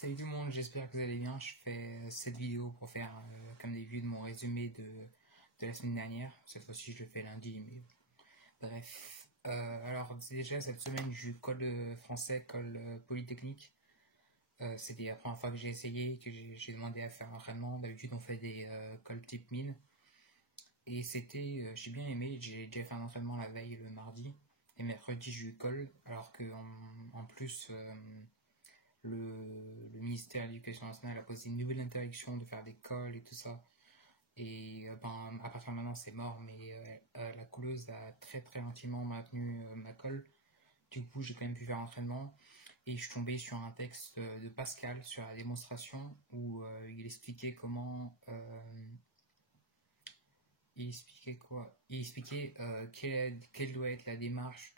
Salut tout le monde, j'espère que vous allez bien. Je fais cette vidéo pour faire comme des vues de mon résumé de la semaine dernière. Cette fois-ci je le fais lundi, mais bref. Alors déjà cette semaine j'ai eu col français, col polytechnique. C'était la première fois que j'ai essayé, que j'ai demandé à faire un entraînement. D'habitude on fait des cols type mine. Et j'ai bien aimé, j'ai déjà fait un entraînement la veille le mardi. Et mercredi j'ai eu col, alors que en plus... le ministère de l'Éducation nationale a posé une nouvelle interdiction de faire des cols et tout ça. Et à partir de maintenant, c'est mort, mais la couleuse a très très gentiment maintenu ma colle. Du coup, j'ai quand même pu faire l'entraînement. Et je suis tombé sur un texte de Pascal sur la démonstration où il expliquait comment. Il expliquait quoi? Il expliquait quelle doit être la démarche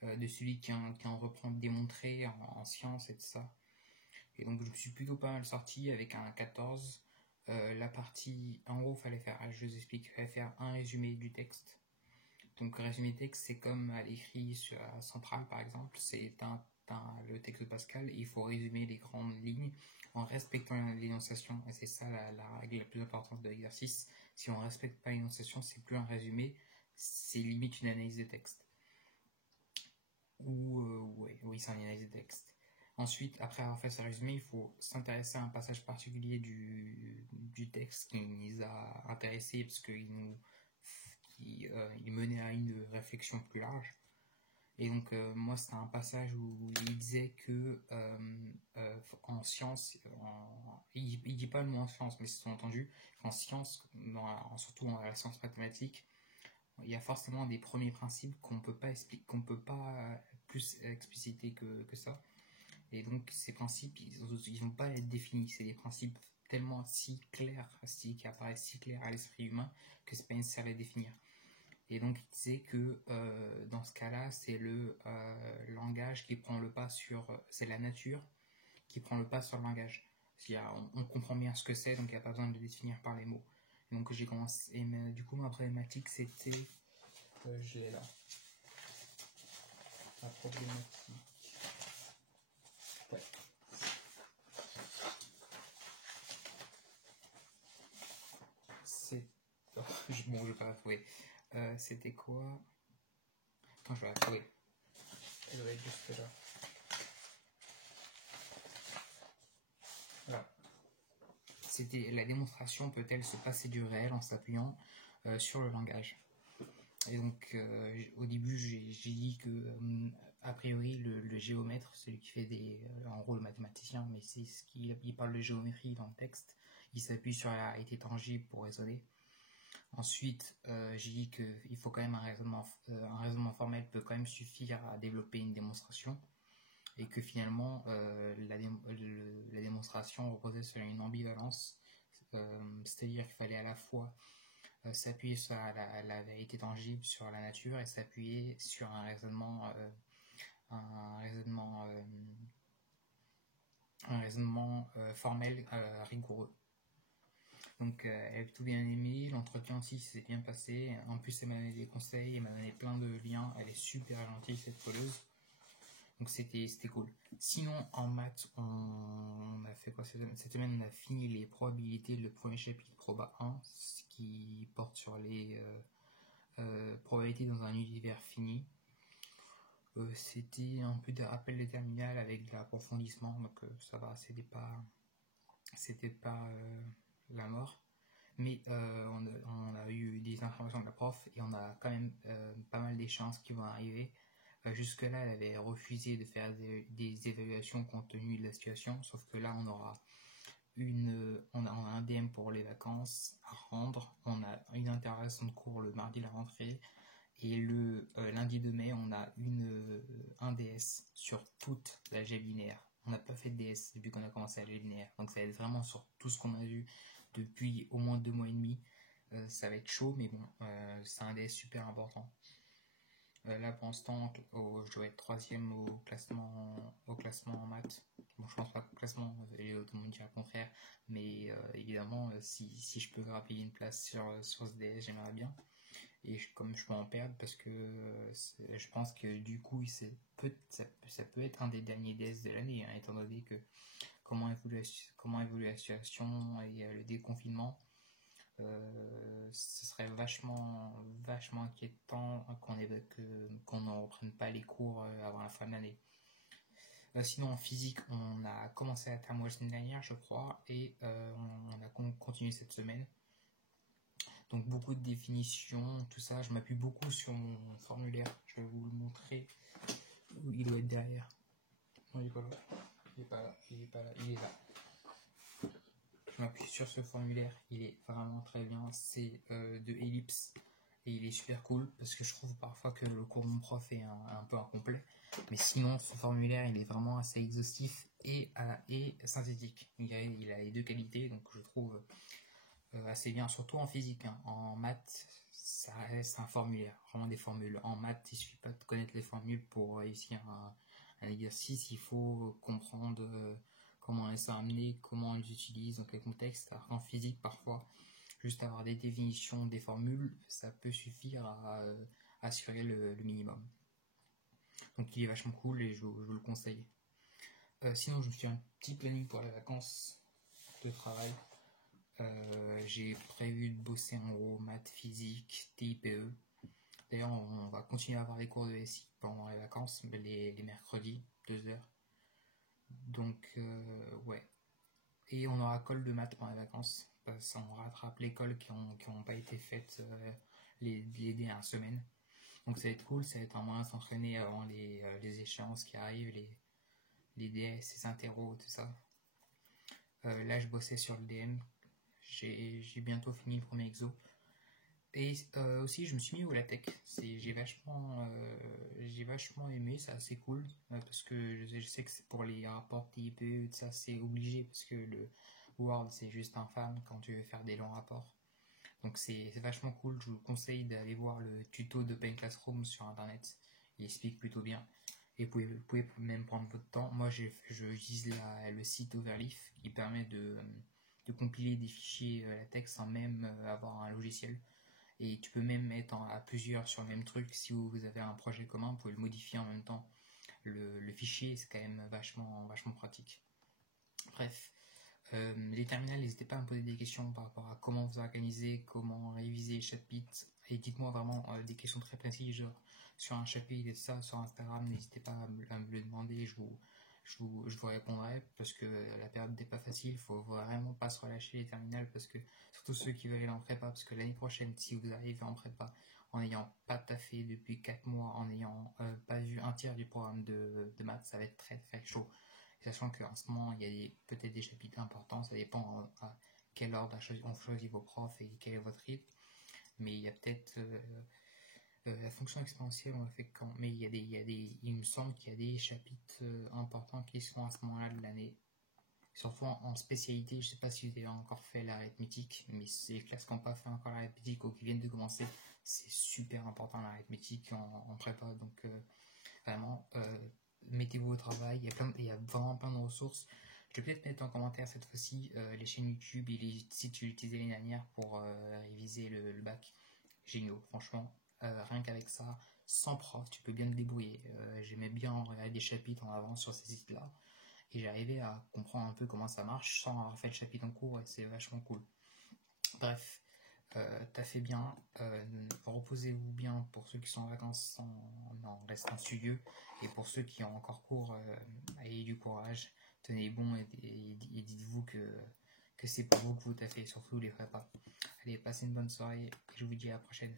de celui qui en reprend démontré en sciences et tout ça. Et donc je me suis plutôt pas mal sorti avec un 14. La partie, en gros, je vous explique, il fallait faire un résumé du texte. Donc résumé texte, c'est comme à l'écrit sur la centrale par exemple, c'est le texte de Pascal, et il faut résumer les grandes lignes en respectant l'énonciation, et c'est ça la règle la plus importante de l'exercice. Si on ne respecte pas l'énonciation, c'est plus un résumé, c'est limite une analyse de texte. Oui, c'est une analyse de texte. Ensuite, après avoir fait ce résumé, il faut s'intéresser à un passage particulier du texte qui nous a intéressés parce qu'il il menait à une réflexion plus large. Et donc, moi, c'était un passage où il disait que en science, il dit pas le mot en science, mais c'est sous-entendu qu'en science, surtout dans la science mathématique, il y a forcément des premiers principes qu'on peut pas expliquer, qu'on peut pas plus expliciter que ça. Et donc ces principes, ils vont pas être définis. C'est des principes tellement si clairs, qui apparaissent si clairs à l'esprit humain que c'est pas nécessaire de les définir. Et donc il disait que dans ce cas-là, c'est le langage qui prend le pas c'est la nature qui prend le pas sur le langage. On comprend bien ce que c'est, donc il n'y a pas besoin de le définir par les mots. Et donc j'ai commencé, et du coup ma problématique c'était, je l'ai là. La problématique. Ouais. Bon, je vais pas la trouver. C'était quoi? Attends, je vais la trouver. Elle doit être juste là. Voilà. C'était la démonstration peut-elle se passer du réel en s'appuyant sur le langage. Et donc, au début, j'ai dit que, a priori, le géomètre, celui qui fait en gros le mathématicien, mais c'est il parle de géométrie dans le texte, il s'appuie sur la réalité tangible pour raisonner. Ensuite, j'ai dit qu'il faut quand même un raisonnement formel peut quand même suffire à développer une démonstration, et que finalement la démonstration reposait sur une ambivalence, c'est-à-dire qu'il fallait à la fois s'appuyer sur la vérité tangible, sur la nature, et s'appuyer sur un raisonnement formel rigoureux. Donc elle a tout bien aimé, l'entretien aussi s'est bien passé. En plus elle m'a donné des conseils, elle m'a donné plein de liens, elle est super gentille cette colleuse. Donc c'était cool. Sinon en maths, on a fait quoi cette semaine? On a fini les probabilités, le premier chapitre proba 1, ce qui porte sur les probabilités dans un univers fini. C'était un peu des rappels de terminale avec de l'approfondissement, donc ça va, c'était pas la mort. Mais on a eu des informations de la prof et on a quand même pas mal d'échéances qui vont arriver. Jusque-là, elle avait refusé de faire des évaluations compte tenu de la situation, sauf que là, on aura on a un DM pour les vacances à rendre, on a une intervention de cours le mardi de la rentrée, et le lundi de mai, on a un DS sur toute l'algèbre linéaire. On n'a pas fait de DS depuis qu'on a commencé l'algèbre linéaire, donc ça va être vraiment sur tout ce qu'on a vu depuis au moins 2 mois et demi. Ça va être chaud, mais bon, c'est un DS super important. Là pour l'instant, je dois être 3ème au classement en maths. Bon, je pense pas qu'au classement, tout le monde dira le contraire, mais évidemment, si je peux grappiller une place sur ce DS, j'aimerais bien. et comme je peux en perdre parce que je pense que du coup ça peut être un des derniers DS de l'année, hein, étant donné que comment évolue la situation et le déconfinement. Ce serait vachement inquiétant qu'on ne reprenne pas les cours avant la fin de l'année. Sinon en physique, on a commencé la termo la semaine dernière, je crois, et on a continué cette semaine. Donc beaucoup de définitions, tout ça. Je m'appuie beaucoup sur mon formulaire. Je vais vous le montrer. Il doit être derrière. Non, il est pas là. Il est pas là. Il est pas là. Il est là. Je m'appuie sur ce formulaire. Il est vraiment très bien. C'est de Ellipse. Et il est super cool parce que je trouve parfois que le cours de mon prof est un peu incomplet. Mais sinon, ce formulaire, il est vraiment assez exhaustif et synthétique. Il a les deux qualités, donc je trouve assez bien, surtout en physique. Hein. En maths, ça reste un formulaire, vraiment des formules. En maths, il suffit pas de connaître les formules pour réussir un exercice. Il faut comprendre comment elles sont amenées, comment elles utilisent, dans quel contexte. Alors qu'en physique, parfois, juste avoir des définitions des formules, ça peut suffire à assurer le minimum. Donc il est vachement cool et je vous le conseille. Sinon, je me suis fait un petit planning pour les vacances de travail. J'ai prévu de bosser en gros maths, physique, TIPE. D'ailleurs, on va continuer à avoir des cours de SI pendant les vacances, les mercredis, 2 heures. Donc, ouais. Et on aura colle de maths pendant les vacances. On rattrape les colles qui n'ont pas été faites les dernières semaines. Donc ça va être cool, ça va être un moyen de s'entraîner avant les échéances qui arrivent, les DS, les interros, tout ça. Là, je bossais sur le DM. J'ai bientôt fini le premier exo. Et aussi, je me suis mis au latex. J'ai vachement aimé, c'est assez cool. Parce que je sais que c'est pour les rapports TIPE, ça c'est obligé. Parce que le Word, c'est juste infâme quand tu veux faire des longs rapports. Donc c'est vachement cool. Je vous conseille d'aller voir le tuto d'Open Classroom sur internet. Il explique plutôt bien. Et vous pouvez même prendre votre temps. Moi, j'utilise le site Overleaf qui permet de compiler des fichiers latex sans même avoir un logiciel. Et tu peux même être à plusieurs sur le même truc. Si vous avez un projet commun, vous pouvez le modifier en même temps. Le fichier, c'est quand même vachement pratique. Bref, les terminales, n'hésitez pas à me poser des questions par rapport à comment vous organisez, comment réviser les chapitres. Et dites-moi vraiment des questions très précises, genre sur un chapitre et ça, sur Instagram, n'hésitez pas à me le demander. Je vous répondrai parce que la période n'est pas facile. Il faut vraiment pas se relâcher les terminales parce que surtout ceux qui veulent aller en prépa, parce que l'année prochaine, si vous arrivez en prépa en n'ayant pas taffé depuis 4 mois, en n'ayant pas vu un tiers du programme de maths, ça va être très très chaud. Sachant qu'en ce moment, il y a peut-être des chapitres importants, ça dépend à quel ordre on choisit vos profs et quel est votre rythme. Mais il y a peut-être la fonction exponentielle, on l'a fait quand. Mais il me semble qu'il y a des chapitres importants qui sont à ce moment-là de l'année. Surtout en spécialité, je ne sais pas si vous avez encore fait l'arithmétique, mais c'est les classes qui n'ont pas fait encore l'arithmétique ou qui viennent de commencer, c'est super important l'arithmétique en prépa. Donc vraiment, mettez-vous au travail, il y a vraiment plein de ressources. Je vais peut-être mettre en commentaire cette fois-ci les chaînes YouTube et les sites que j'ai utilisés l'année dernière pour réviser le bac. Géniaux, franchement, rien qu'avec ça, sans prof, tu peux bien te débrouiller. J'aimais bien regarder des chapitres en avance sur ces sites-là et j'arrivais à comprendre un peu comment ça marche sans avoir fait le chapitre en cours et c'est vachement cool. Bref, t'as fait bien, reposez-vous bien pour ceux qui sont en vacances en restant studieux et pour ceux qui ont encore cours, ayez du courage, tenez bon et dites-vous que c'est pour vous que vous taffez, surtout les prépas. Allez, passez une bonne soirée et je vous dis à la prochaine.